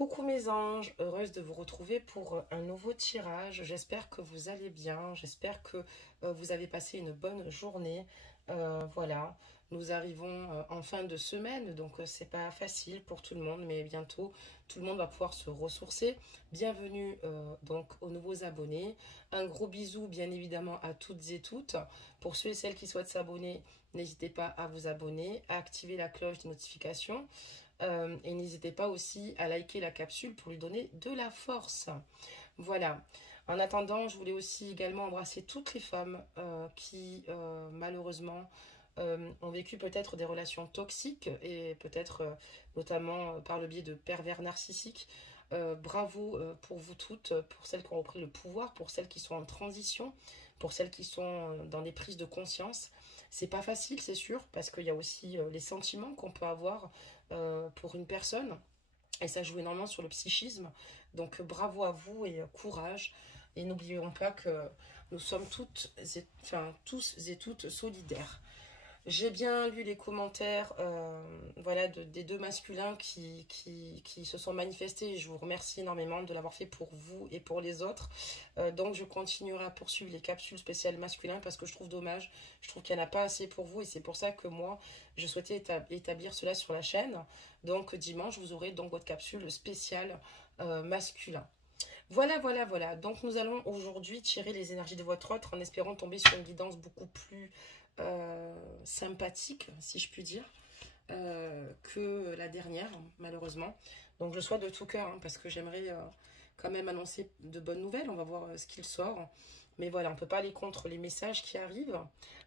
Coucou mes anges, heureuse de vous retrouver pour un nouveau tirage. J'espère que vous allez bien, j'espère que vous avez passé une bonne journée. Voilà, nous arrivons en fin de semaine, donc c'est pas facile pour tout le monde, mais bientôt tout le monde va pouvoir se ressourcer. Bienvenue donc aux nouveaux abonnés. Un gros bisou bien évidemment à toutes et toutes. Pour ceux et celles qui souhaitent s'abonner, n'hésitez pas à vous abonner, à activer la cloche de notification. Et n'hésitez pas aussi à liker la capsule pour lui donner de la force. Voilà. En attendant, je voulais aussi également embrasser toutes les femmes qui, malheureusement, ont vécu peut-être des relations toxiques et peut-être notamment par le biais de pervers narcissiques. Bravo pour vous toutes, pour celles qui ont repris le pouvoir, pour celles qui sont en transition, pour celles qui sont dans des prises de conscience. C'est pas facile, c'est sûr, parce qu'il y a aussi les sentiments qu'on peut avoir pour une personne. Et ça joue énormément sur le psychisme. Donc bravo à vous et courage. Et n'oublions pas que nous sommes tous et toutes solidaires. J'ai bien lu les commentaires voilà, des deux masculins qui se sont manifestés. Et je vous remercie énormément de l'avoir fait pour vous et pour les autres. Donc je continuerai à poursuivre les capsules spéciales masculins parce que je trouve dommage. Je trouve qu'il n'y en a pas assez pour vous et c'est pour ça que moi, je souhaitais établir cela sur la chaîne. Donc dimanche, vous aurez donc votre capsule spéciale masculin. Voilà. Donc nous allons aujourd'hui tirer les énergies de votre autre en espérant tomber sur une guidance beaucoup plus sympathique, si je puis dire, que la dernière, malheureusement. Donc je souhaite de tout cœur, parce que j'aimerais quand même annoncer de bonnes nouvelles. On va voir ce qu'il sort. Mais voilà, on ne peut pas aller contre les messages qui arrivent.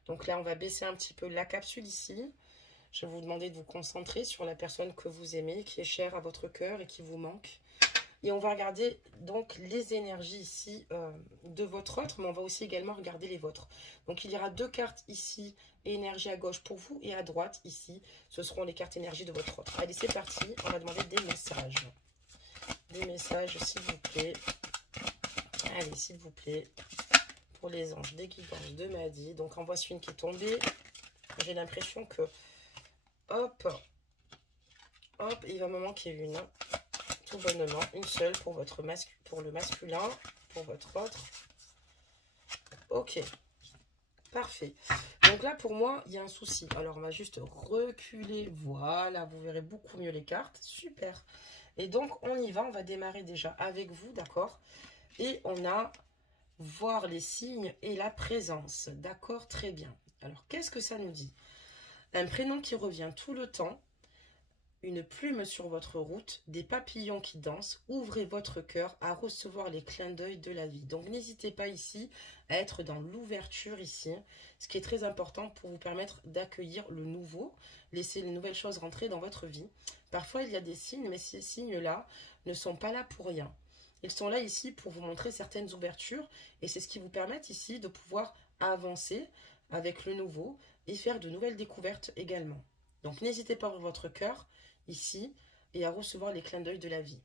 Donc là, on va baisser un petit peu la capsule ici. Je vais vous demander de vous concentrer sur la personne que vous aimez, qui est chère à votre cœur et qui vous manque. Et on va regarder donc les énergies ici de votre autre, mais on va aussi également regarder les vôtres. Donc il y aura deux cartes ici, énergie à gauche pour vous, et à droite ici, ce seront les cartes énergie de votre autre. Allez, c'est parti, on va demander des messages. Des messages, s'il vous plaît. Allez, s'il vous plaît, pour les anges, des guidances de Madi. Donc en voici une qui est tombée. J'ai l'impression que, hop, il va me manquer une. Tout bonnement, une seule pour le masculin, pour votre autre. Ok, parfait. Donc là, pour moi, il y a un souci. Alors, on va juste reculer. Voilà, vous verrez beaucoup mieux les cartes. Super. Et donc, on y va. On va démarrer déjà avec vous, d'accord? Et on a voir les signes et la présence. D'accord, très bien. Alors, qu'est-ce que ça nous dit? Un prénom qui revient tout le temps. Une plume sur votre route, des papillons qui dansent, ouvrez votre cœur à recevoir les clins d'œil de la vie. Donc n'hésitez pas ici à être dans l'ouverture ici, ce qui est très important pour vous permettre d'accueillir le nouveau, laisser les nouvelles choses rentrer dans votre vie. Parfois il y a des signes, mais ces signes-là ne sont pas là pour rien. Ils sont là ici pour vous montrer certaines ouvertures et c'est ce qui vous permet ici de pouvoir avancer avec le nouveau et faire de nouvelles découvertes également. Donc n'hésitez pas à ouvrir votre cœur ici et à recevoir les clins d'œil de la vie.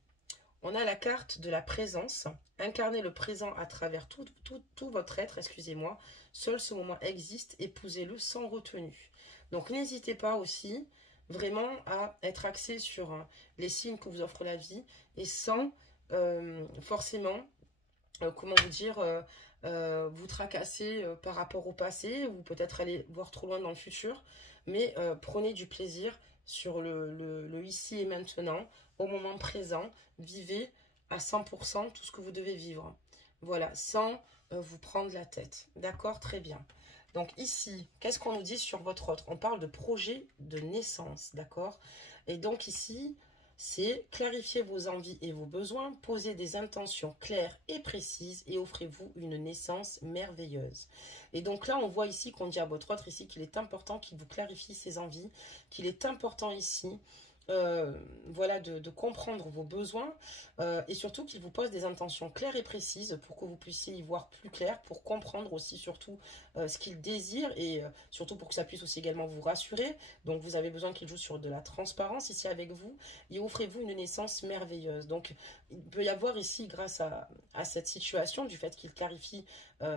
On a la carte de la présence, incarnez le présent à travers tout votre être, excusez-moi, seul ce moment existe, épousez-le sans retenue. Donc n'hésitez pas aussi vraiment à être axé sur les signes que vous offre la vie et sans forcément, comment vous dire, vous tracasser par rapport au passé ou peut-être aller voir trop loin dans le futur, mais prenez du plaisir sur le ici et maintenant, au moment présent, vivez à 100% tout ce que vous devez vivre. Voilà, sans vous prendre la tête. D'accord, très bien. Donc ici, qu'est-ce qu'on nous dit sur votre autre? On parle de projet de naissance, d'accord? Et donc ici, c'est clarifier vos envies et vos besoins, poser des intentions claires et précises et offrez-vous une naissance merveilleuse. Et donc là, on voit ici qu'on dit à votre autre ici qu'il est important qu'il vous clarifie ses envies, qu'il est important ici voilà, de comprendre vos besoins et surtout qu'il vous pose des intentions claires et précises pour que vous puissiez y voir plus clair, pour comprendre aussi surtout ce qu'il désire et surtout pour que ça puisse aussi également vous rassurer. Donc vous avez besoin qu'il joue sur de la transparence ici avec vous et offrez-vous une naissance merveilleuse. Donc il peut y avoir ici, grâce à cette situation, du fait qu'il clarifie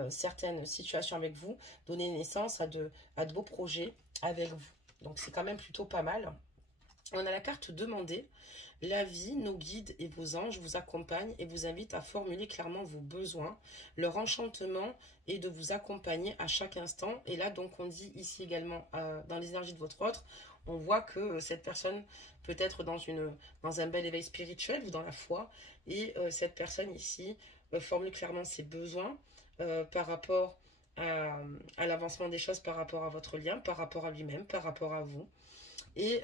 certaines situations avec vous, donner naissance à de beaux projets avec vous. Donc c'est quand même plutôt pas mal. On a la carte demandée. La vie, nos guides et vos anges vous accompagnent et vous invitent à formuler clairement vos besoins. Leur enchantement est de vous accompagner à chaque instant. Et là, donc, on dit ici également, dans les énergies de votre autre, on voit que cette personne peut être dans un bel éveil spirituel ou dans la foi. Et cette personne ici formule clairement ses besoins par rapport à l'avancement des choses, par rapport à votre lien, par rapport à lui-même, par rapport à vous. Et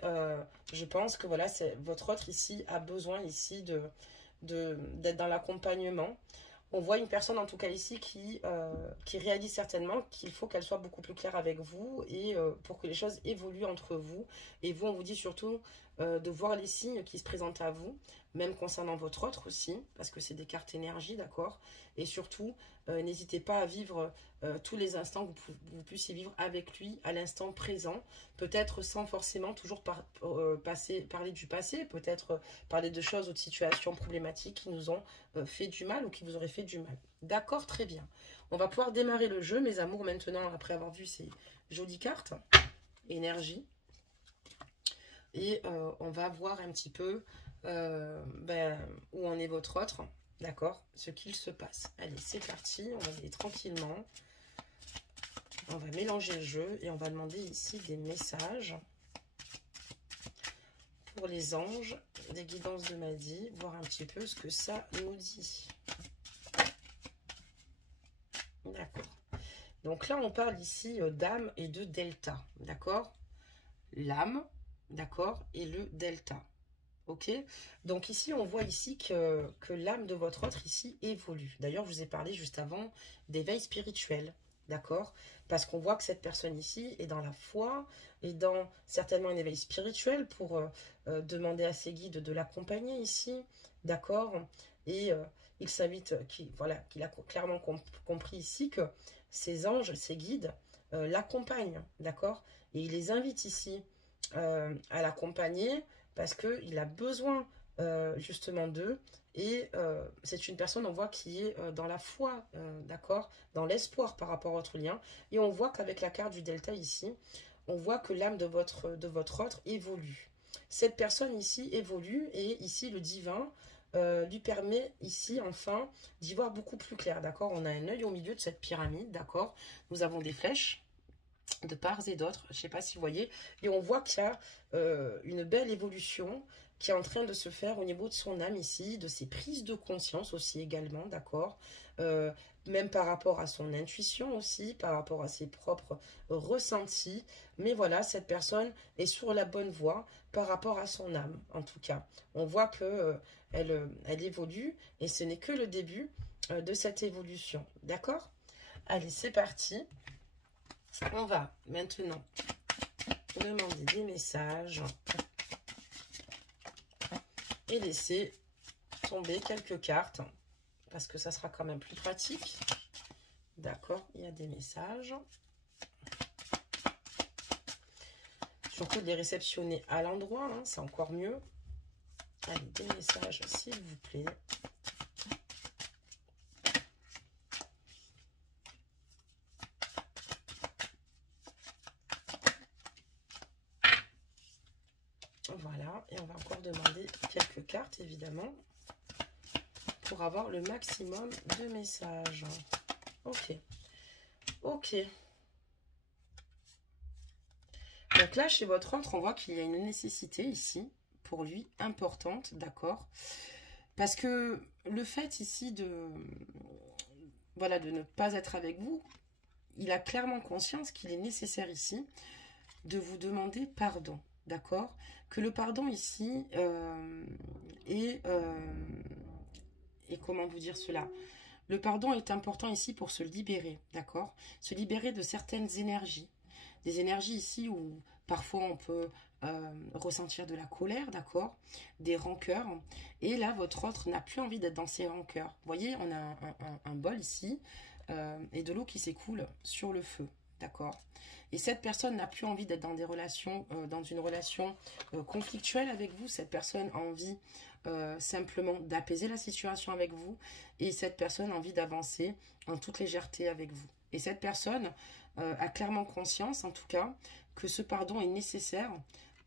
je pense que voilà, votre autre ici a besoin ici d'être dans l'accompagnement. On voit une personne en tout cas ici qui réalise certainement qu'il faut qu'elle soit beaucoup plus claire avec vous et pour que les choses évoluent entre vous. Et vous, on vous dit surtout de voir les signes qui se présentent à vous, même concernant votre autre aussi, parce que c'est des cartes énergie, d'accord? Et surtout, n'hésitez pas à vivre tous les instants que vous puissiez vivre avec lui à l'instant présent, peut-être sans forcément toujours parler du passé, peut-être parler de choses ou de situations problématiques qui nous ont fait du mal ou qui vous auraient fait du mal. D'accord, très bien. On va pouvoir démarrer le jeu, mes amours, maintenant, après avoir vu ces jolies cartes. Énergie. Et on va voir un petit peu où en est votre autre, d'accord, ce qu'il se passe. Allez, c'est parti, on va aller tranquillement. On va mélanger le jeu et on va demander ici des messages pour les anges, des guidances de Madi, voir un petit peu ce que ça nous dit. D'accord. Donc là, on parle ici d'âme et de delta, d'accord? L'âme, d'accord, et le delta. Ok, donc ici on voit ici que l'âme de votre autre ici évolue. D'ailleurs, je vous ai parlé juste avant d'éveil spirituel, d'accord? Parce qu'on voit que cette personne ici est dans la foi, est dans certainement un éveil spirituel pour demander à ses guides de l'accompagner ici, d'accord? Et il s'invite, voilà, qu'il a clairement compris ici que ses anges, ses guides l'accompagnent, d'accord? Et il les invite ici à l'accompagner parce qu'il a besoin justement d'eux et c'est une personne, on voit, qui est dans la foi, d'accord, dans l'espoir par rapport à votre lien. Et on voit qu'avec la carte du delta ici, on voit que l'âme de votre autre évolue. Cette personne ici évolue et ici le divin lui permet ici enfin d'y voir beaucoup plus clair, d'accord. On a un œil au milieu de cette pyramide, d'accord. Nous avons des flèches de part et d'autre, je ne sais pas si vous voyez, et on voit qu'il y a une belle évolution qui est en train de se faire au niveau de son âme ici, de ses prises de conscience aussi également, d'accord, même par rapport à son intuition aussi, par rapport à ses propres ressentis, mais voilà, cette personne est sur la bonne voie par rapport à son âme, en tout cas. On voit que elle évolue, et ce n'est que le début de cette évolution, d'accord? Allez, c'est parti. On va maintenant demander des messages et laisser tomber quelques cartes parce que ça sera quand même plus pratique. D'accord, il y a des messages. Surtout de les réceptionner à l'endroit, hein, c'est encore mieux. Allez, des messages s'il vous plaît. Voilà, et on va encore demander quelques cartes, évidemment, pour avoir le maximum de messages. Ok. Ok. Donc là, chez votre autre, on voit qu'il y a une nécessité ici, pour lui, importante, d'accord? Parce que le fait ici voilà, de ne pas être avec vous, il a clairement conscience qu'il est nécessaire ici de vous demander pardon. D'accord? Que le pardon ici est comment vous dire cela? Le pardon est important ici pour se libérer, d'accord? Se libérer de certaines énergies. Des énergies ici où parfois on peut ressentir de la colère, d'accord? Des rancœurs. Et là, votre autre n'a plus envie d'être dans ces rancœurs. Vous voyez, on a un bol ici et de l'eau qui s'écoule sur le feu, d'accord? Et cette personne n'a plus envie d'être dans des relations, dans une relation conflictuelle avec vous. Cette personne a envie simplement d'apaiser la situation avec vous. Et cette personne a envie d'avancer en toute légèreté avec vous. Et cette personne a clairement conscience, en tout cas, que ce pardon est nécessaire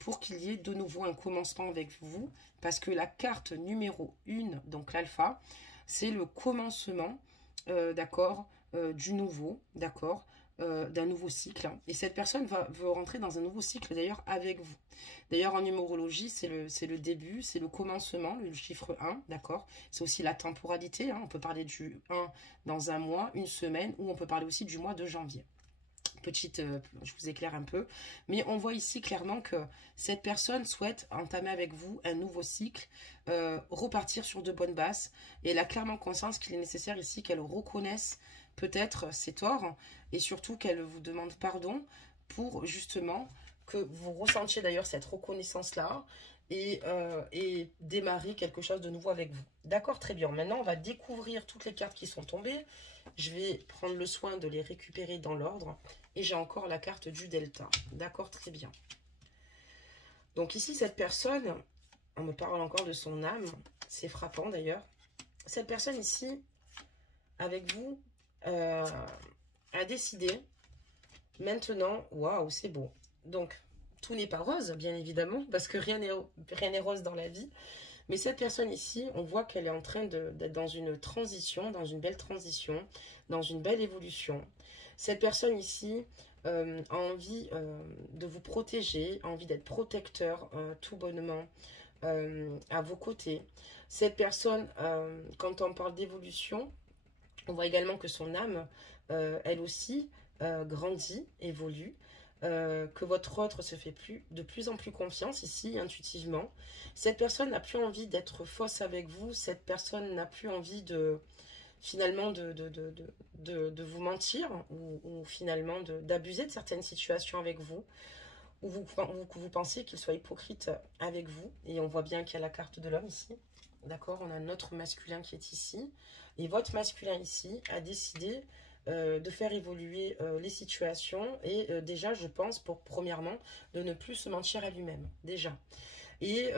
pour qu'il y ait de nouveau un commencement avec vous, parce que la carte numéro 1, donc l'alpha, c'est le commencement, d'accord, du nouveau, d'accord, d'un nouveau cycle. Et cette personne veut rentrer dans un nouveau cycle, d'ailleurs, avec vous. D'ailleurs, en numérologie, c'est le début, c'est le commencement, le chiffre 1, d'accord. C'est aussi la temporalité, hein. On peut parler du 1 dans un mois, une semaine, ou on peut parler aussi du mois de janvier. Je vous éclaire un peu, mais on voit ici clairement que cette personne souhaite entamer avec vous un nouveau cycle, repartir sur de bonnes bases, et elle a clairement conscience qu'il est nécessaire ici qu'elle reconnaisse peut-être ses torts, et surtout qu'elle vous demande pardon pour justement que vous ressentiez d'ailleurs cette reconnaissance-là, et démarrer quelque chose de nouveau avec vous. D'accord, très bien. Maintenant, on va découvrir toutes les cartes qui sont tombées. Je vais prendre le soin de les récupérer dans l'ordre. Et j'ai encore la carte du Delta. D'accord, très bien. Donc ici, cette personne, on me parle encore de son âme. C'est frappant d'ailleurs. Cette personne ici, avec vous, a décidé maintenant, waouh, c'est beau. Donc, tout n'est pas rose, bien évidemment, parce que rien n'est rose dans la vie. Mais cette personne ici, on voit qu'elle est en train d'être dans une transition, dans une belle transition, dans une belle évolution. Cette personne ici a envie de vous protéger, a envie d'être protecteur tout bonnement à vos côtés. Cette personne, quand on parle d'évolution, on voit également que son âme, elle aussi, grandit, évolue. Que votre autre se fait de plus en plus confiance ici, intuitivement. Cette personne n'a plus envie d'être fausse avec vous. Cette personne n'a plus envie finalement de vous mentir ou finalement d'abuser de certaines situations avec vous. Ou vous pensez qu'il soit hypocrite avec vous. Et on voit bien qu'il y a la carte de l'homme ici. D'accord, on a notre masculin qui est ici. Et votre masculin ici a décidé de faire évoluer les situations et déjà je pense premièrement de ne plus se mentir à lui-même déjà et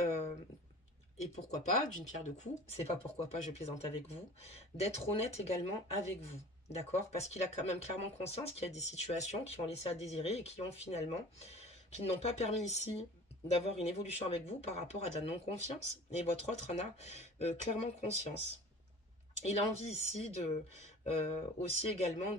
pourquoi pas d'une pierre deux coups, c'est pas pourquoi pas, je plaisante avec vous, d'être honnête également avec vous, d'accord, parce qu'il a quand même clairement conscience qu'il y a des situations qui ont laissé à désirer et qui n'ont pas permis ici d'avoir une évolution avec vous par rapport à de la non-confiance, et votre autre en a clairement conscience. Il a envie ici aussi également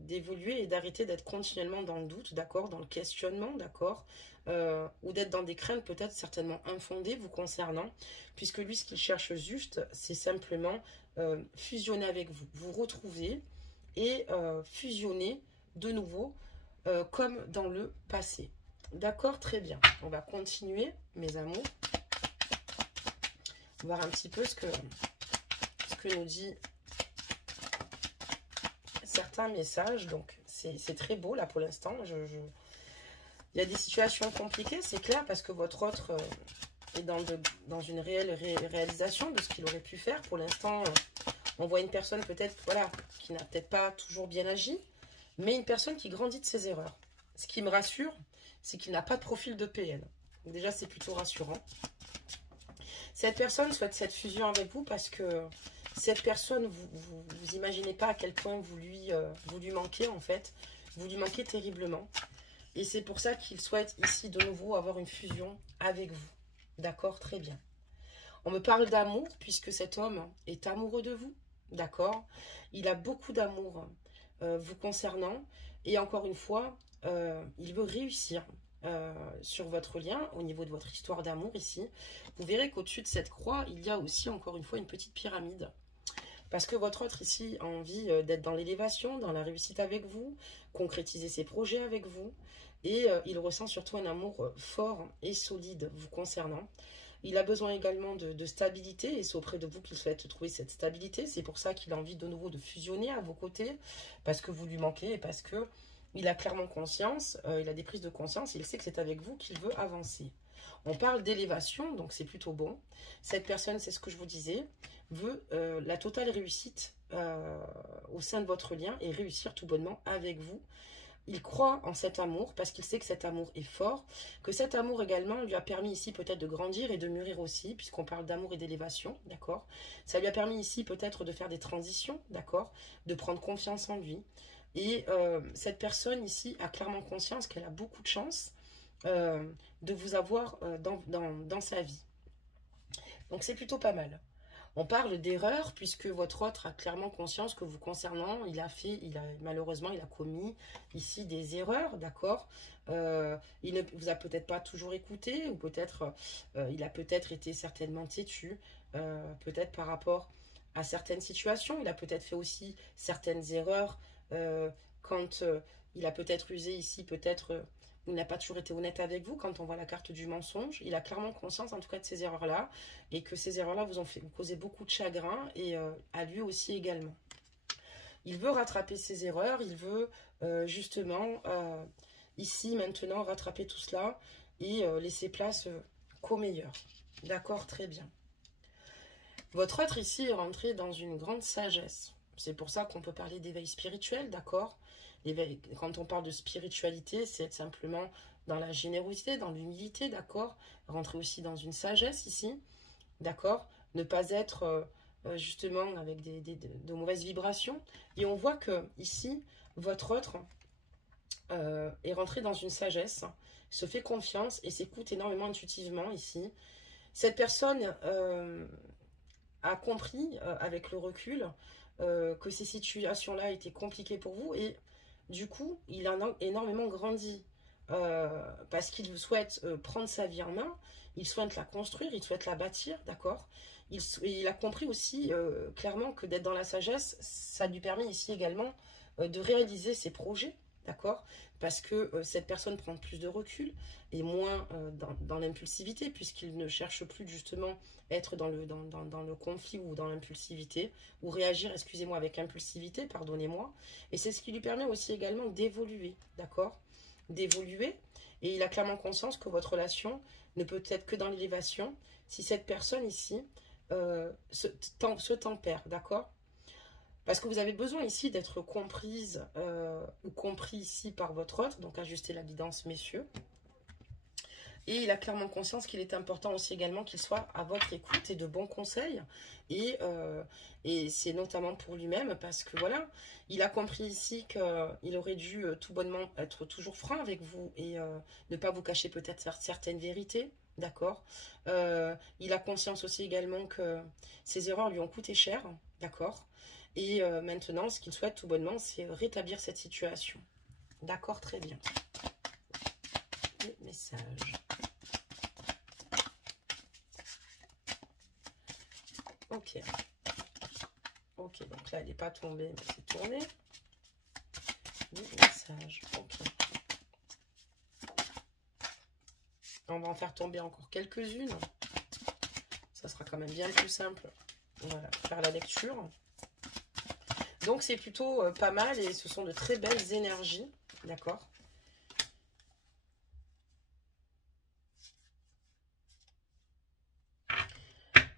d'évoluer et d'arrêter d'être continuellement dans le doute, d'accord, dans le questionnement, d'accord, ou d'être dans des craintes peut-être certainement infondées vous concernant, puisque lui, ce qu'il cherche juste, c'est simplement fusionner avec vous, vous retrouver et fusionner de nouveau comme dans le passé. D'accord, très bien. On va continuer, mes amours, voir un petit peu ce que nous dit certains messages. Donc c'est très beau là pour l'instant. Il y a des situations compliquées, c'est clair, parce que votre autre est dans une réelle réalisation de ce qu'il aurait pu faire. Pour l'instant, on voit une personne peut-être, voilà, qui n'a peut-être pas toujours bien agi, mais une personne qui grandit de ses erreurs. Ce qui me rassure, c'est qu'il n'a pas de profil de PN. Donc déjà, c'est plutôt rassurant. Cette personne souhaite cette fusion avec vous parce que cette personne, vous imaginez pas à quel point vous lui manquez en fait. Vous lui manquez terriblement. Et c'est pour ça qu'il souhaite ici de nouveau avoir une fusion avec vous. D'accord, très bien. On me parle d'amour puisque cet homme est amoureux de vous. D'accord. Il a beaucoup d'amour vous concernant. Et encore une fois, il veut réussir sur votre lien au niveau de votre histoire d'amour ici. Vous verrez qu'au-dessus de cette croix, il y a aussi encore une fois une petite pyramide. Parce que votre autre ici a envie d'être dans l'élévation, dans la réussite avec vous, concrétiser ses projets avec vous. Et il ressent surtout un amour fort et solide vous concernant. Il a besoin également de stabilité et c'est auprès de vous qu'il souhaite trouver cette stabilité. C'est pour ça qu'il a envie de nouveau de fusionner à vos côtés, parce que vous lui manquez et parce que il a clairement conscience, il a des prises de conscience, il sait que c'est avec vous qu'il veut avancer. On parle d'élévation, donc c'est plutôt bon. Cette personne, c'est ce que je vous disais, veut la totale réussite au sein de votre lien et réussir tout bonnement avec vous. Il croit en cet amour parce qu'il sait que cet amour est fort, que cet amour également lui a permis ici peut-être de grandir et de mûrir aussi, puisqu'on parle d'amour et d'élévation, d'accord. Ça lui a permis ici peut-être de faire des transitions, d'accord, de prendre confiance en lui. Et cette personne ici a clairement conscience qu'elle a beaucoup de chance de vous avoir dans sa vie. Donc c'est plutôt pas mal. On parle d'erreur puisque votre autre a clairement conscience que vous concernant, malheureusement, il a commis ici des erreurs, d'accord. Il ne vous a peut-être pas toujours écouté ou peut-être il a peut-être été certainement têtu, peut-être par rapport à certaines situations. Il a peut-être fait aussi certaines erreurs quand il a peut-être usé ici, peut-être il n'a pas toujours été honnête avec vous quand on voit la carte du mensonge. Il a clairement conscience en tout cas de ces erreurs-là et que ces erreurs-là vous ont causé beaucoup de chagrin et à lui aussi également. Il veut rattraper ses erreurs, il veut justement ici maintenant rattraper tout cela et laisser place qu'au meilleur. D'accord, très bien. Votre autre ici est rentré dans une grande sagesse. C'est pour ça qu'on peut parler d'éveil spirituel, d'accord? Quand on parle de spiritualité, c'est simplement dans la générosité, dans l'humilité, d'accord? Rentrer aussi dans une sagesse ici, d'accord? Ne pas être justement avec de mauvaises vibrations. Et on voit que ici, votre autre est rentré dans une sagesse, se fait confiance et s'écoute énormément intuitivement ici. Cette personne a compris avec le recul que ces situations-là étaient compliquées pour vous et du coup, il a énormément grandi parce qu'il souhaite prendre sa vie en main, il souhaite la construire, il souhaite la bâtir, d'accord. Il a compris aussi clairement que d'être dans la sagesse, ça lui permet ici également de réaliser ses projets, d'accord, parce que cette personne prend plus de recul et moins dans l'impulsivité, puisqu'il ne cherche plus justement être dans le conflit ou dans l'impulsivité, ou réagir, excusez-moi, avec impulsivité, pardonnez-moi. Et c'est ce qui lui permet aussi également d'évoluer, d'accord? D'évoluer. Et il a clairement conscience que votre relation ne peut être que dans l'élévation si cette personne ici se tempère, d'accord? Parce que vous avez besoin ici d'être comprise ou compris ici par votre autre, donc ajustez la guidance, messieurs. Et il a clairement conscience qu'il est important aussi également qu'il soit à votre écoute et de bons conseils. Et c'est notamment pour lui-même parce que voilà, il a compris ici qu'il aurait dû tout bonnement être toujours franc avec vous et ne pas vous cacher peut-être certaines vérités. D'accord. Il a conscience aussi également que ses erreurs lui ont coûté cher. D'accord. Et maintenant, ce qu'il souhaite tout bonnement, c'est rétablir cette situation. D'accord, très bien. Les messages. Ok. Ok, donc là, elle n'est pas tombée, mais c'est tourné. Les messages. Ok. On va en faire tomber encore quelques-unes. Ça sera quand même bien plus simple. Voilà, faire la lecture. Donc, c'est plutôt pas mal et ce sont de très belles énergies. D'accord?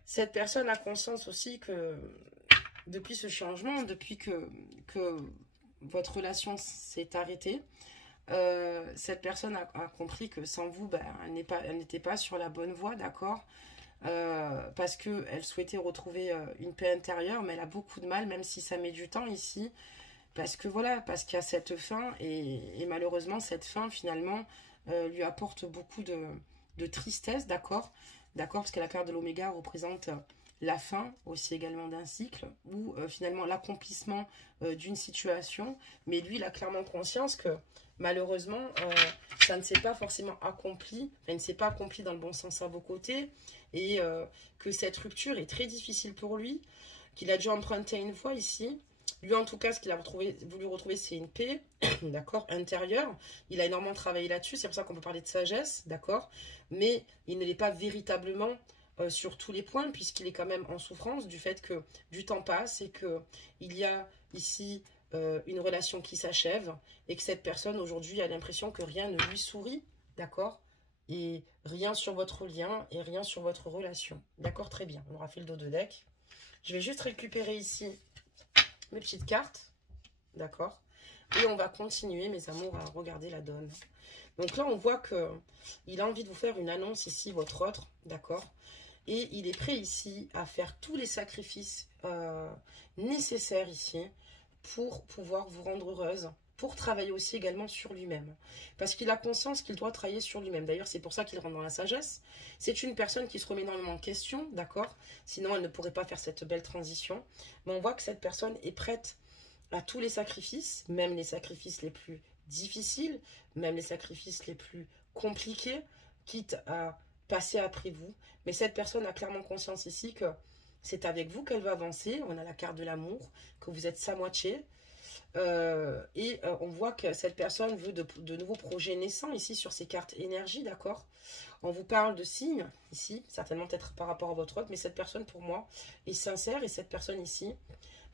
Cette personne a conscience aussi que depuis ce changement, depuis que votre relation s'est arrêtée, cette personne a compris que sans vous, ben, elle n'était pas sur la bonne voie, d'accord, parce qu'elle souhaitait retrouver une paix intérieure, mais elle a beaucoup de mal, même si ça met du temps ici, parce que voilà, parce qu'il y a cette fin, et malheureusement, cette fin, finalement, lui apporte beaucoup de tristesse, d'accord, parce que la carte de l'oméga représente la fin aussi également d'un cycle ou finalement l'accomplissement d'une situation. Mais lui, il a clairement conscience que malheureusement, ça ne s'est pas forcément accompli, enfin, il ne s'est pas accompli dans le bon sens à vos côtés et que cette rupture est très difficile pour lui, qu'il a dû emprunter une voie ici. Lui, en tout cas, ce qu'il a voulu retrouver, c'est une paix, d'accord, intérieure. Il a énormément travaillé là-dessus, c'est pour ça qu'on peut parler de sagesse, d'accord. Mais il ne l'est pas véritablement sur tous les points, puisqu'il est quand même en souffrance du fait que du temps passe et qu'il y a ici une relation qui s'achève et que cette personne, aujourd'hui, a l'impression que rien ne lui sourit, d'accord. Et rien sur votre lien et rien sur votre relation. D'accord, très bien. On aura fait le dos de deck. Je vais juste récupérer ici mes petites cartes, d'accord, et on va continuer, mes amours, à regarder la donne. Donc là, on voit que il a envie de vous faire une annonce ici, votre autre, d'accord, et il est prêt ici à faire tous les sacrifices nécessaires ici pour pouvoir vous rendre heureuse pour travailler aussi également sur lui-même. Parce qu'il a conscience qu'il doit travailler sur lui-même. D'ailleurs, c'est pour ça qu'il rentre dans la sagesse. C'est une personne qui se remet énormément en question, d'accord? Sinon, elle ne pourrait pas faire cette belle transition. Mais on voit que cette personne est prête à tous les sacrifices, même les sacrifices les plus difficiles, même les sacrifices les plus compliqués, quitte à passer après vous. Mais cette personne a clairement conscience ici que c'est avec vous qu'elle va avancer. On a la carte de l'amour, que vous êtes sa moitié. On voit que cette personne veut de nouveaux projets naissants ici sur ces cartes énergie, d'accord? On vous parle de signes ici, certainement peut-être par rapport à votre autre, mais cette personne pour moi est sincère et cette personne ici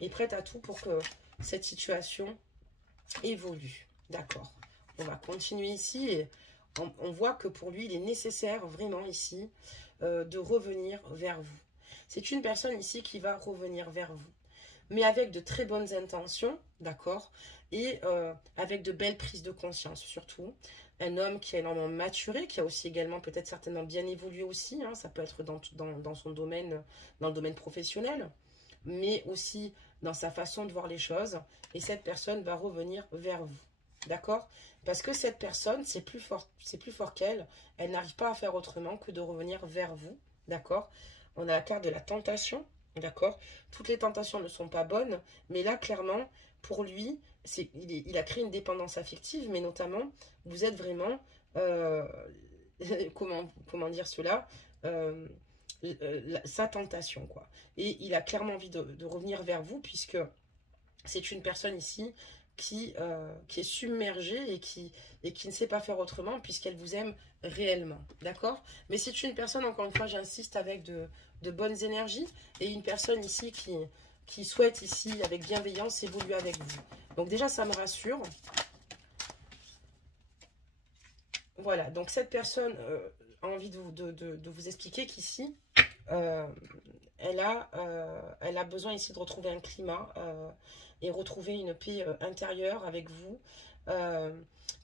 est prête à tout pour que cette situation évolue, d'accord? On va continuer ici et on voit que pour lui il est nécessaire vraiment ici de revenir vers vous. C'est une personne ici qui va revenir vers vous, mais avec de très bonnes intentions, d'accord, et avec de belles prises de conscience, surtout. Un homme qui a énormément maturé, qui a aussi également peut-être certainement bien évolué aussi, hein, ça peut être dans son domaine, dans le domaine professionnel, mais aussi dans sa façon de voir les choses, et cette personne va revenir vers vous, d'accord? Parce que cette personne, c'est plus fort qu'elle, elle n'arrive pas à faire autrement que de revenir vers vous, d'accord? On a la carte de la tentation. D'accord? Toutes les tentations ne sont pas bonnes, mais là, clairement, pour lui, il a créé une dépendance affective, mais notamment, vous êtes vraiment, comment dire cela, sa tentation, quoi. Et il a clairement envie de revenir vers vous, puisque c'est une personne ici qui est submergée et qui ne sait pas faire autrement, puisqu'elle vous aime réellement, d'accord? Mais c'est une personne, encore une fois, j'insiste, avec de bonnes énergies, et une personne ici qui souhaite ici, avec bienveillance, évoluer avec vous. Donc déjà, ça me rassure. Voilà, donc cette personne a envie de vous expliquer qu'ici, elle a besoin ici de retrouver un climat et retrouver une paix intérieure avec vous.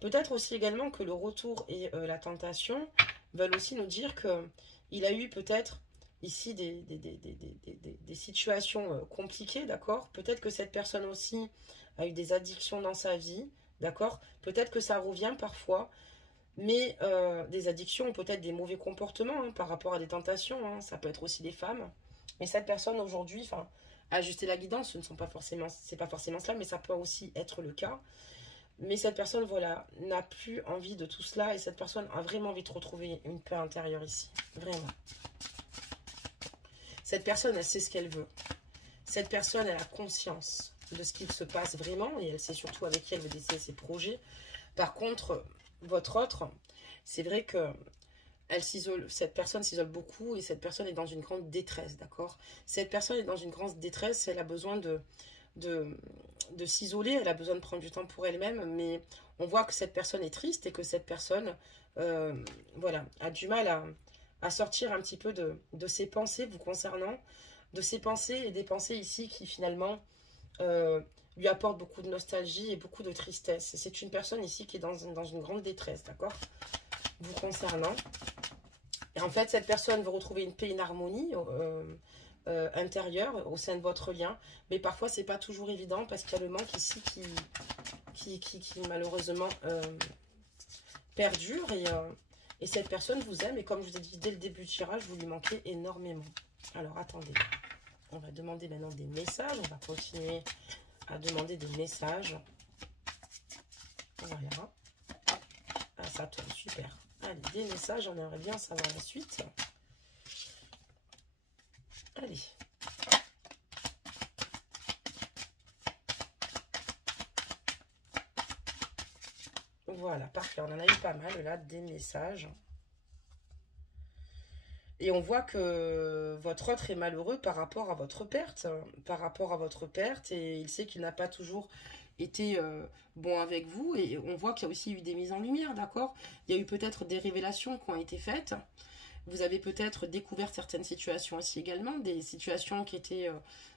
Peut-être aussi également que le retour et la tentation veulent aussi nous dire qu'il a eu peut-être ici des situations compliquées, d'accord? Peut-être que cette personne aussi a eu des addictions dans sa vie, d'accord? Peut-être que ça revient parfois, mais des addictions, peut-être des mauvais comportements hein, par rapport à des tentations, hein, ça peut être aussi des femmes. Mais cette personne aujourd'hui, enfin, ajuster la guidance, c'est pas forcément cela, mais ça peut aussi être le cas. Mais cette personne, voilà, n'a plus envie de tout cela et cette personne a vraiment envie de retrouver une paix intérieure ici, vraiment. Cette personne, elle sait ce qu'elle veut. Cette personne, elle a conscience de ce qu'il se passe vraiment et elle sait surtout avec qui elle veut décider ses projets. Par contre, votre autre, c'est vrai que cette personne s'isole beaucoup et cette personne est dans une grande détresse, d'accord? Cette personne est dans une grande détresse, elle a besoin de s'isoler, elle a besoin de prendre du temps pour elle-même, mais on voit que cette personne est triste et que cette personne, voilà, a du mal à sortir un petit peu de ses pensées vous concernant, de ses pensées et des pensées ici qui finalement lui apportent beaucoup de nostalgie et beaucoup de tristesse. C'est une personne ici qui est dans une grande détresse, d'accord? Vous concernant. Et en fait, cette personne veut retrouver une paix, une harmonie intérieure au sein de votre lien. Mais parfois, c'est pas toujours évident parce qu'il y a le manque ici qui malheureusement perdure. Et cette personne vous aime. Et comme je vous ai dit dès le début du tirage, vous lui manquez énormément. Alors, attendez. On va demander maintenant des messages. On va continuer à demander des messages. Voilà. Ah, ça tourne super. Allez, des messages, on aimerait bien savoir la suite. Allez. Voilà, parfait. On en a eu pas mal, là, des messages. Et on voit que votre autre est malheureux par rapport à votre perte. Et il sait qu'il n'a pas toujours été bon avec vous. Et on voit qu'il y a aussi eu des mises en lumière, d'accord? Il y a eu peut-être des révélations qui ont été faites. Vous avez peut-être découvert certaines situations aussi également. Des situations qui étaient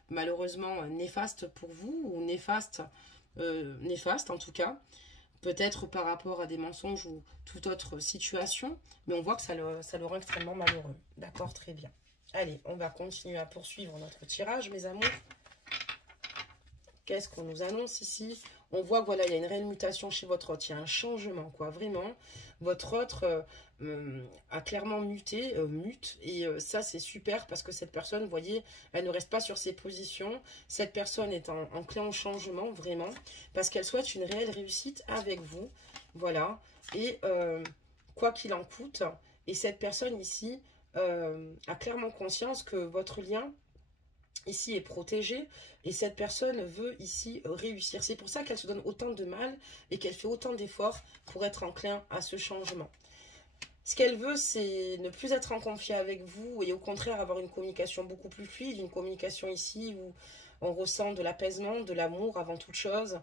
malheureusement néfastes pour vous. Ou néfastes en tout cas. Peut-être par rapport à des mensonges ou toute autre situation. Mais on voit que ça le rend extrêmement malheureux. D'accord, très bien. Allez, on va continuer à poursuivre notre tirage, mes amours. Qu'est-ce qu'on nous annonce ici? On voit que voilà, il y a une réelle mutation chez votre hôte. Il y a un changement, quoi, vraiment. Votre hôte a clairement muté, mute. Et ça, c'est super parce que cette personne, vous voyez, elle ne reste pas sur ses positions. Cette personne est en plein changement, vraiment. Parce qu'elle souhaite une réelle réussite avec vous. Voilà. Et quoi qu'il en coûte. Et cette personne ici a clairement conscience que votre lien ici est protégé et cette personne veut ici réussir. C'est pour ça qu'elle se donne autant de mal et qu'elle fait autant d'efforts pour être enclin à ce changement. Ce qu'elle veut, c'est ne plus être en conflit avec vous et au contraire avoir une communication beaucoup plus fluide, une communication ici où on ressent de l'apaisement, de l'amour avant toute chose.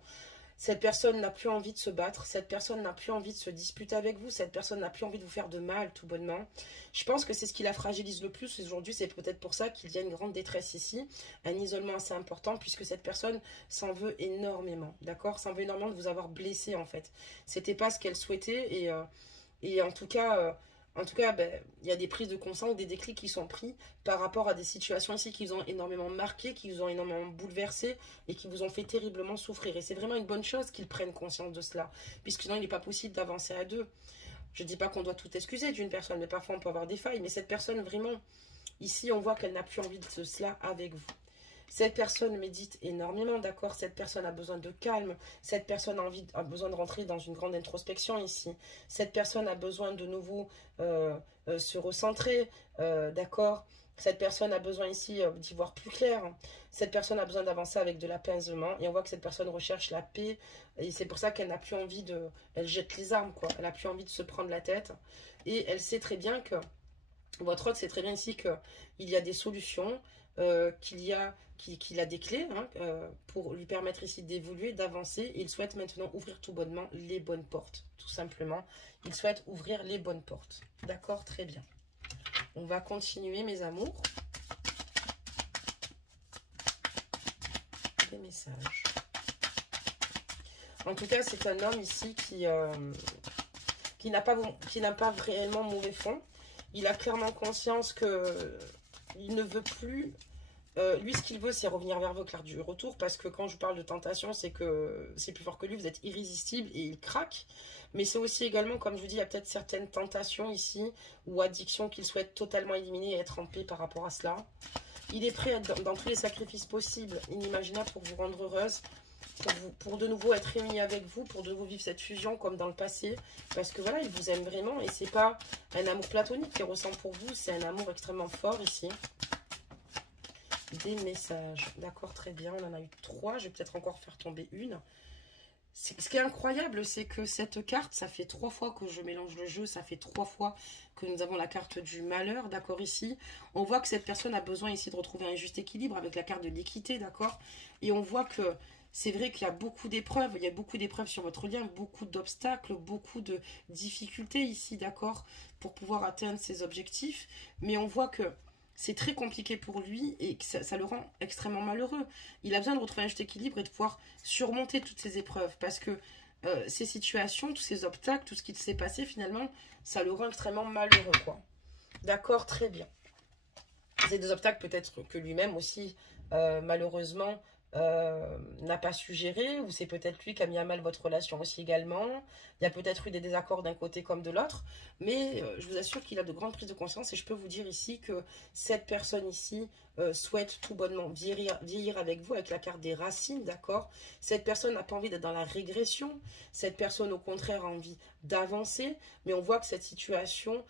Cette personne n'a plus envie de se battre, cette personne n'a plus envie de se disputer avec vous, cette personne n'a plus envie de vous faire de mal, tout bonnement. Je pense que c'est ce qui la fragilise le plus aujourd'hui, c'est peut-être pour ça qu'il y a une grande détresse ici, un isolement assez important, puisque cette personne s'en veut énormément, d'accord? S'en veut énormément de vous avoir blessé, en fait. C'était pas ce qu'elle souhaitait, et en tout cas... ben, il y a des prises de conscience, des déclics qui sont pris par rapport à des situations ici qui vous ont énormément marqué, qui vous ont énormément bouleversé et qui vous ont fait terriblement souffrir. Et c'est vraiment une bonne chose qu'ils prennent conscience de cela, puisque sinon il n'est pas possible d'avancer à deux. Je ne dis pas qu'on doit tout excuser d'une personne, mais parfois on peut avoir des failles. Mais cette personne, vraiment, ici on voit qu'elle n'a plus envie de cela avec vous. Cette personne médite énormément, d'accord? Cette personne a besoin de calme. Cette personne a besoin de rentrer dans une grande introspection ici. Cette personne a besoin de nouveau se recentrer, d'accord? Cette personne a besoin ici d'y voir plus clair. Cette personne a besoin d'avancer avec de l'apaisement. Et on voit que cette personne recherche la paix. Et c'est pour ça qu'elle n'a plus envie de... Elle jette les armes, quoi. Elle n'a plus envie de se prendre la tête. Et elle sait très bien que... Votre hôte sait très bien ici qu'il y a des solutions, qu'il a des clés pour lui permettre ici d'évoluer, d'avancer. Et il souhaite maintenant ouvrir tout bonnement les bonnes portes, tout simplement. Il souhaite ouvrir les bonnes portes. D'accord, très bien. On va continuer, mes amours. Des messages. En tout cas, c'est un homme ici qui n'a pas réellement mauvais fond. Il a clairement conscience que il ne veut plus... lui, ce qu'il veut, c'est revenir vers vos cartes du retour. Parce que quand je vous parle de tentation, c'est que c'est plus fort que lui. Vous êtes irrésistible et il craque. Mais c'est aussi également, comme je vous dis, il y a peut-être certaines tentations ici ou addictions qu'il souhaite totalement éliminer et être en paix par rapport à cela. Il est prêt à être dans tous les sacrifices possibles, inimaginables pour vous rendre heureuse. Pour de nouveau être réunis avec vous, pour de nouveau vivre cette fusion comme dans le passé. Parce que voilà, il vous aime vraiment et c'est pas un amour platonique qu'il ressent pour vous, c'est un amour extrêmement fort ici. Des messages, d'accord, très bien, on en a eu 3, je vais peut-être encore faire tomber une. Ce qui est incroyable, c'est que cette carte, ça fait 3 fois que je mélange le jeu, ça fait 3 fois que nous avons la carte du malheur, d'accord, ici. On voit que cette personne a besoin ici de retrouver un juste équilibre avec la carte de l'équité, d'accord. Et on voit que c'est vrai qu'il y a beaucoup d'épreuves, il y a beaucoup d'épreuves sur votre lien, beaucoup d'obstacles, beaucoup de difficultés ici, d'accord, pour pouvoir atteindre ses objectifs. Mais on voit que c'est très compliqué pour lui et que ça le rend extrêmement malheureux. Il a besoin de retrouver un juste équilibre et de pouvoir surmonter toutes ces épreuves parce que ces situations, tous ces obstacles, tout ce qui s'est passé finalement, ça le rend extrêmement malheureux, quoi. D'accord, très bien. C'est des obstacles peut-être que lui-même aussi, malheureusement, n'a pas su gérer, ou c'est peut-être lui qui a mis à mal votre relation aussi également. Il y a peut-être eu des désaccords d'un côté comme de l'autre, mais je vous assure qu'il a de grandes prises de conscience et je peux vous dire ici que cette personne ici souhaite tout bonnement vieillir avec vous, avec la carte des racines, d'accord? Cette personne n'a pas envie d'être dans la régression, cette personne au contraire a envie d'avancer, mais on voit que cette situation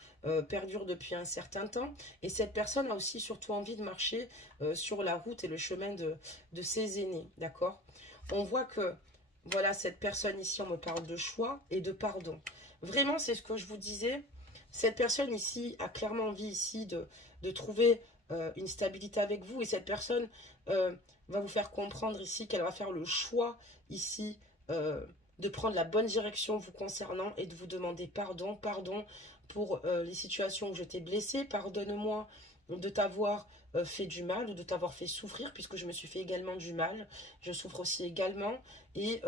perdure depuis un certain temps et cette personne a aussi surtout envie de marcher sur la route et le chemin de ses aînés, d'accord? On voit que, voilà, cette personne ici, on me parle de choix et de pardon. Vraiment, c'est ce que je vous disais. Cette personne ici a clairement envie ici de trouver une stabilité avec vous. Et cette personne va vous faire comprendre ici qu'elle va faire le choix ici de prendre la bonne direction vous concernant et de vous demander pardon. Pardon pour les situations où je t'ai blessé. Pardonne-moi de t'avoir fait du mal ou de t'avoir fait souffrir, puisque je me suis fait également du mal. Je souffre aussi également et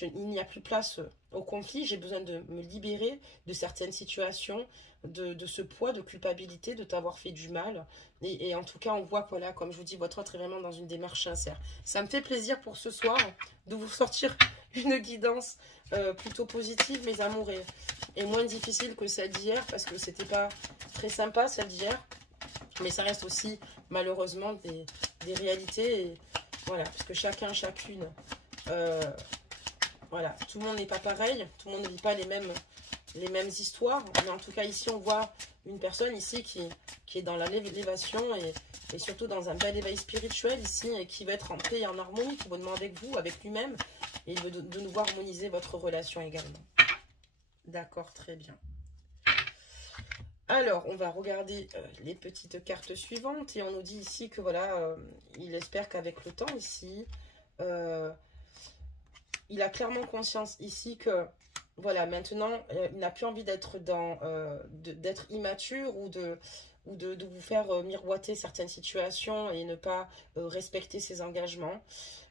il n'y a plus place au conflit. J'ai besoin de me libérer de certaines situations, de ce poids de culpabilité de t'avoir fait du mal. Et en tout cas, on voit que, voilà, comme je vous dis, votre autre est vraiment dans une démarche sincère. Ça me fait plaisir pour ce soir de vous sortir une guidance plutôt positive, mes amours, et moins difficile que celle d'hier, parce que c'était pas très sympa, celle d'hier. Mais ça reste aussi, malheureusement, des réalités. Et voilà, parce que chacun, chacune, voilà, tout le monde n'est pas pareil. Tout le monde ne vit pas les mêmes histoires. Mais en tout cas, ici, on voit une personne ici qui est dans l'élévation et surtout dans un bel éveil spirituel ici, et qui va être en paix et en harmonie, probablement avec vous, avec lui-même. Et il veut de nouveau harmoniser votre relation également. D'accord, très bien. Alors, on va regarder les petites cartes suivantes. Et on nous dit ici que voilà, il espère qu'avec le temps ici, il a clairement conscience ici que voilà, maintenant, il n'a plus envie d'être d'être immature ou de vous faire miroiter certaines situations et ne pas respecter ses engagements.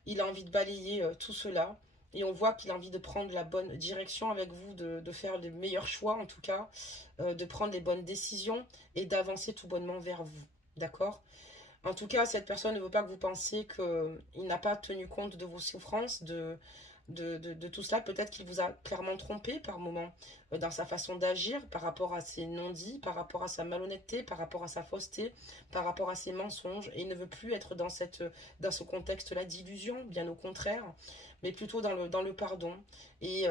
Il a envie de balayer tout cela. Et on voit qu'il a envie de prendre la bonne direction avec vous, de faire les meilleurs choix en tout cas, de prendre les bonnes décisions et d'avancer tout bonnement vers vous. D'accord? En tout cas, cette personne ne veut pas que vous pensiez qu'il n'a pas tenu compte de vos souffrances, de tout cela. Peut-être qu'il vous a clairement trompé par moment dans sa façon d'agir, par rapport à ses non-dits, par rapport à sa malhonnêteté, par rapport à sa fausseté, par rapport à ses mensonges. Et il ne veut plus être dans ce contexte-là d'illusion, bien au contraire, mais plutôt dans le pardon. Et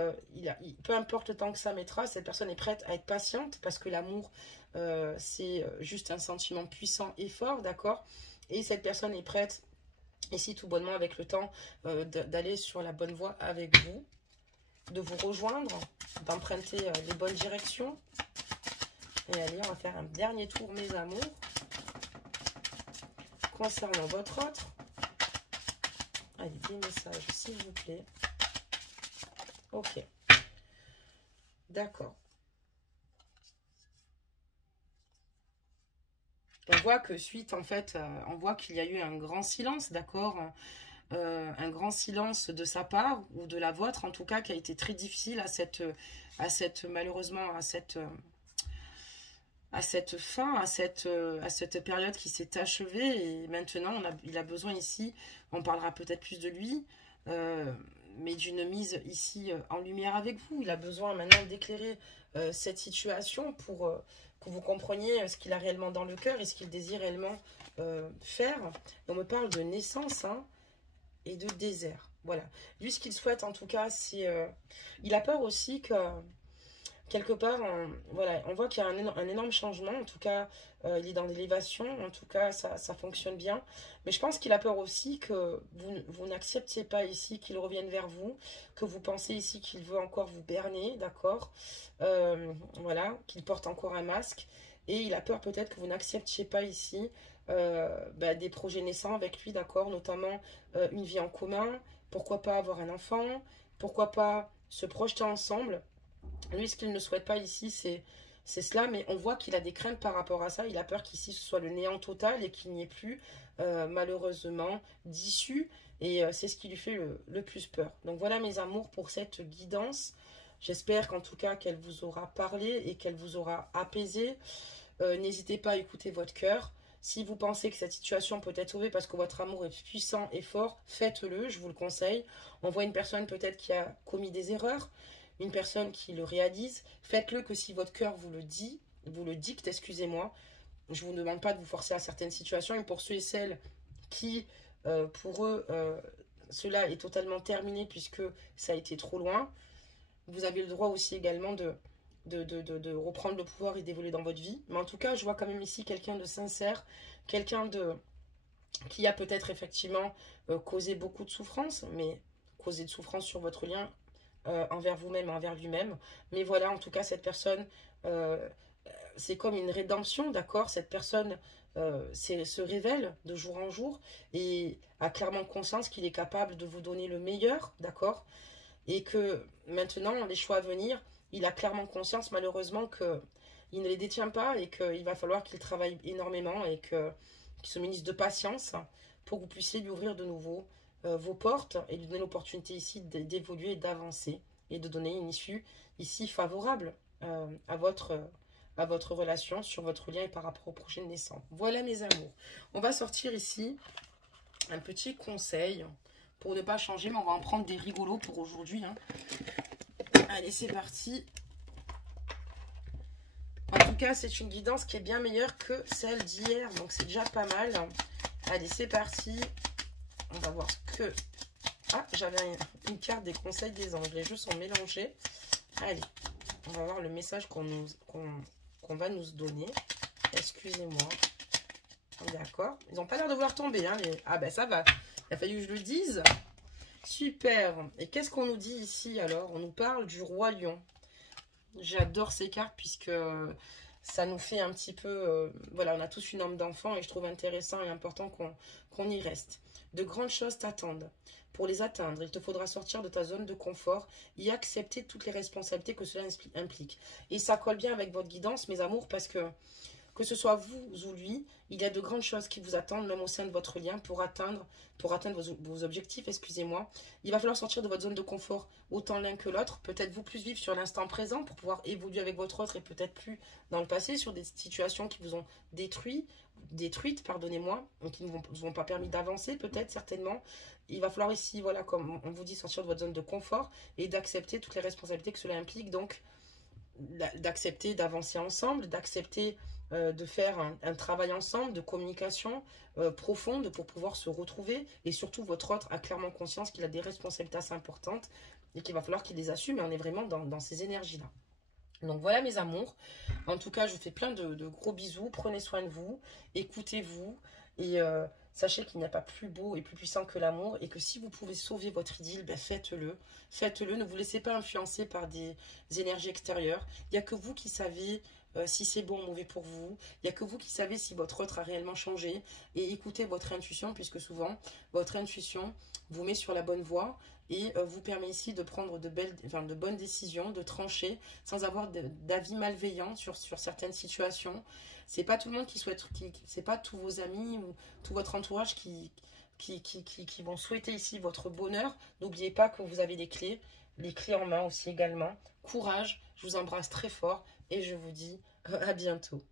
peu importe le temps que ça mettra, cette personne est prête à être patiente, parce que l'amour, c'est juste un sentiment puissant et fort, d'accord? Et cette personne est prête, ici tout bonnement avec le temps, d'aller sur la bonne voie avec vous, de vous rejoindre, d'emprunter les bonnes directions. Et allez, on va faire un dernier tour, mes amours, concernant votre autre. Allez, des messages, s'il vous plaît. Ok. D'accord. On voit que suite, en fait, on voit qu'il y a eu un grand silence, d'accord, un grand silence de sa part, ou de la vôtre, en tout cas, qui a été très difficile malheureusement, à cette fin, à cette période qui s'est achevée. Et maintenant, il a besoin ici, on parlera peut-être plus de lui, mais d'une mise ici en lumière avec vous. Il a besoin maintenant d'éclairer cette situation pour que vous compreniez ce qu'il a réellement dans le cœur et ce qu'il désire réellement faire. On me parle de naissance, hein, et de désert. Voilà. Lui, ce qu'il souhaite, en tout cas, c'est... il a peur aussi que... Quelque part, voilà, on voit qu'il y a un énorme changement. En tout cas, il est dans l'élévation. En tout cas, ça fonctionne bien. Mais je pense qu'il a peur aussi que vous n'acceptiez pas ici qu'il revienne vers vous, que vous pensez ici qu'il veut encore vous berner, d'accord, voilà, qu'il porte encore un masque. Et il a peur peut-être que vous n'acceptiez pas ici des projets naissants avec lui, d'accord, notamment une vie en commun. Pourquoi pas avoir un enfant? Pourquoi pas se projeter ensemble? Lui, ce qu'il ne souhaite pas ici, c'est cela, mais on voit qu'il a des craintes par rapport à ça. Il a peur qu'ici, ce soit le néant total et qu'il n'y ait plus, malheureusement, d'issue. Et c'est ce qui lui fait le plus peur. Donc voilà, mes amours, pour cette guidance. J'espère qu'en tout cas, qu'elle vous aura parlé et qu'elle vous aura apaisé. N'hésitez pas à écouter votre cœur. Si vous pensez que cette situation peut être sauvée parce que votre amour est puissant et fort, faites-le, je vous le conseille. On voit une personne peut-être qui a commis des erreurs, une personne qui le réalise. Faites-le que si votre cœur vous le dit, vous le dicte, excusez-moi. Je ne vous demande pas de vous forcer à certaines situations. Et pour ceux et celles qui, pour eux, cela est totalement terminé puisque ça a été trop loin, vous avez le droit aussi également de reprendre le pouvoir et d'évoluer dans votre vie. Mais en tout cas, je vois quand même ici quelqu'un de sincère, quelqu'un qui a peut-être effectivement causé beaucoup de souffrance, mais causé de souffrance sur votre lien envers vous-même, envers lui-même. Mais voilà, en tout cas, cette personne, c'est comme une rédemption, d'accord? Cette personne se révèle de jour en jour et a clairement conscience qu'il est capable de vous donner le meilleur, d'accord? Et que maintenant, les choix à venir, il a clairement conscience, malheureusement, que il ne les détient pas et qu'il va falloir qu'il travaille énormément et qu'il se munisse de patience pour que vous puissiez lui ouvrir de nouveau vos portes et lui donner l'opportunité ici d'évoluer et d'avancer et de donner une issue ici favorable à votre relation, sur votre lien et par rapport au projet de naissance. Voilà mes amours. On va sortir ici un petit conseil pour ne pas changer, mais on va en prendre des rigolos pour aujourd'hui. Hein. Allez, c'est parti. En tout cas, c'est une guidance qui est bien meilleure que celle d'hier, donc c'est déjà pas mal. Allez, c'est parti. On va voir ce que... Ah, j'avais une carte des conseils des anges. Les jeux sont mélangés. Allez, on va voir le message qu'on va nous donner. Excusez-moi. D'accord. Ils n'ont pas l'air de vouloir tomber. Hein, Ah ben ça va. Il a fallu que je le dise. Super. Et qu'est-ce qu'on nous dit ici alors? On nous parle du roi lion. J'adore ces cartes puisque ça nous fait un petit peu... voilà, on a tous une âme d'enfant et je trouve intéressant et important qu'on y reste. De grandes choses t'attendent. Pour les atteindre, il te faudra sortir de ta zone de confort et accepter toutes les responsabilités que cela implique. Et ça colle bien avec votre guidance, mes amours, parce que ce soit vous ou lui, il y a de grandes choses qui vous attendent, même au sein de votre lien, pour atteindre vos objectifs, excusez-moi. Il va falloir sortir de votre zone de confort, autant l'un que l'autre. Peut-être vous plus vivre sur l'instant présent pour pouvoir évoluer avec votre autre et peut-être plus dans le passé, sur des situations qui vous ont détruites, pardonnez-moi, qui ne vous ont pas permis d'avancer, peut-être, certainement. Il va falloir ici, voilà, comme on vous dit, sortir de votre zone de confort et d'accepter toutes les responsabilités que cela implique. Donc, d'accepter d'avancer ensemble, d'accepter de faire un travail ensemble, de communication profonde pour pouvoir se retrouver. Et surtout, votre autre a clairement conscience qu'il a des responsabilités assez importantes et qu'il va falloir qu'il les assume. Et on est vraiment dans ces énergies-là. Donc voilà mes amours. En tout cas, je vous fais plein de gros bisous. Prenez soin de vous, écoutez-vous et sachez qu'il n'y a pas plus beau et plus puissant que l'amour et que si vous pouvez sauver votre idylle, ben faites-le. Faites-le, ne vous laissez pas influencer par des énergies extérieures. Il n'y a que vous qui savez si c'est bon ou mauvais pour vous. Il n'y a que vous qui savez si votre autre a réellement changé. Et écoutez votre intuition, puisque souvent, votre intuition vous met sur la bonne voie et vous permet ici de prendre de bonnes décisions, de trancher sans avoir d'avis malveillants sur certaines situations. C'est pas tout le monde qui souhaite, c'est pas tous vos amis ou tout votre entourage qui vont souhaiter ici votre bonheur. N'oubliez pas que vous avez les clés en main aussi également. Courage, je vous embrasse très fort et je vous dis à bientôt.